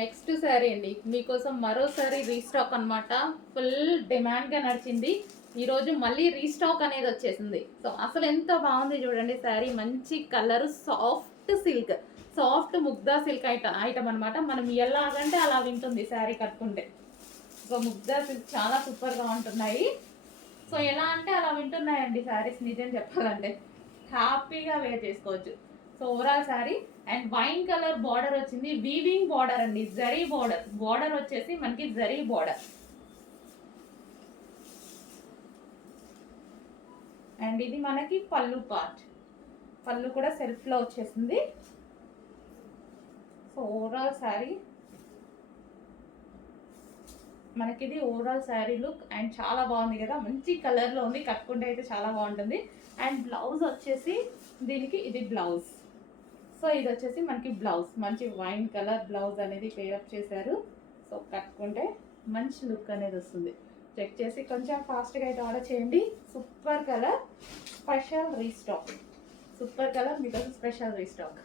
Next sari అండి మీకోసం మరోసారి రీస్టాక్ అనమాట. ఫుల్ డిమాండ్గా నడిచింది. ఈరోజు మళ్ళీ రీస్టాక్ అనేది వచ్చేసింది. సో అసలు ఎంత బాగుంది చూడండి శారీ. మంచి colour, soft silk, soft Mugdha silk item అనమాట. మనం ఎలాగంటే అలా వింటుంది శారీ కట్టుకుంటే. సో ముగ్దా సిల్క్ చాలా సూపర్గా ఉంటున్నాయి. సో ఎలా అంటే అలా వింటున్నాయండి శారీస్, నిజం చెప్పాలంటే హ్యాపీగా వేర్ చేసుకోవచ్చు. So overall sari and wine colour border వచ్చింది. వీవింగ్ బార్డర్ అండి, జరీ బార్డర్. బార్డర్ వచ్చేసి మనకి జరీ బార్డర్. అండ్ ఇది మనకి పళ్ళు పార్ట్. పళ్ళు కూడా సెల్ఫ్ లో వచ్చేసింది. సో ఓవరాల్ శారీ మనకి ఇది ఓవరాల్ శారీ లుక్. అండ్ చాలా బాగుంది కదా, మంచి కలర్లో ఉంది. కట్టుకుంటే అయితే చాలా బాగుంటుంది. అండ్ బ్లౌజ్ వచ్చేసి దీనికి ఇది బ్లౌజ్. సో ఇది వచ్చేసి మనకి బ్లౌజ్, మంచి వైన్ కలర్ బ్లౌజ్ అనేది పేరప్ చేశారు. సో కట్టుకుంటే మంచి లుక్ అనేది వస్తుంది. చెక్ చేసి కొంచెం ఫాస్ట్గా అయితే ఆర్డర్ చేయండి. Super colour, special restock. Super colour మీకోసం స్పెషల్ రీస్టాక్.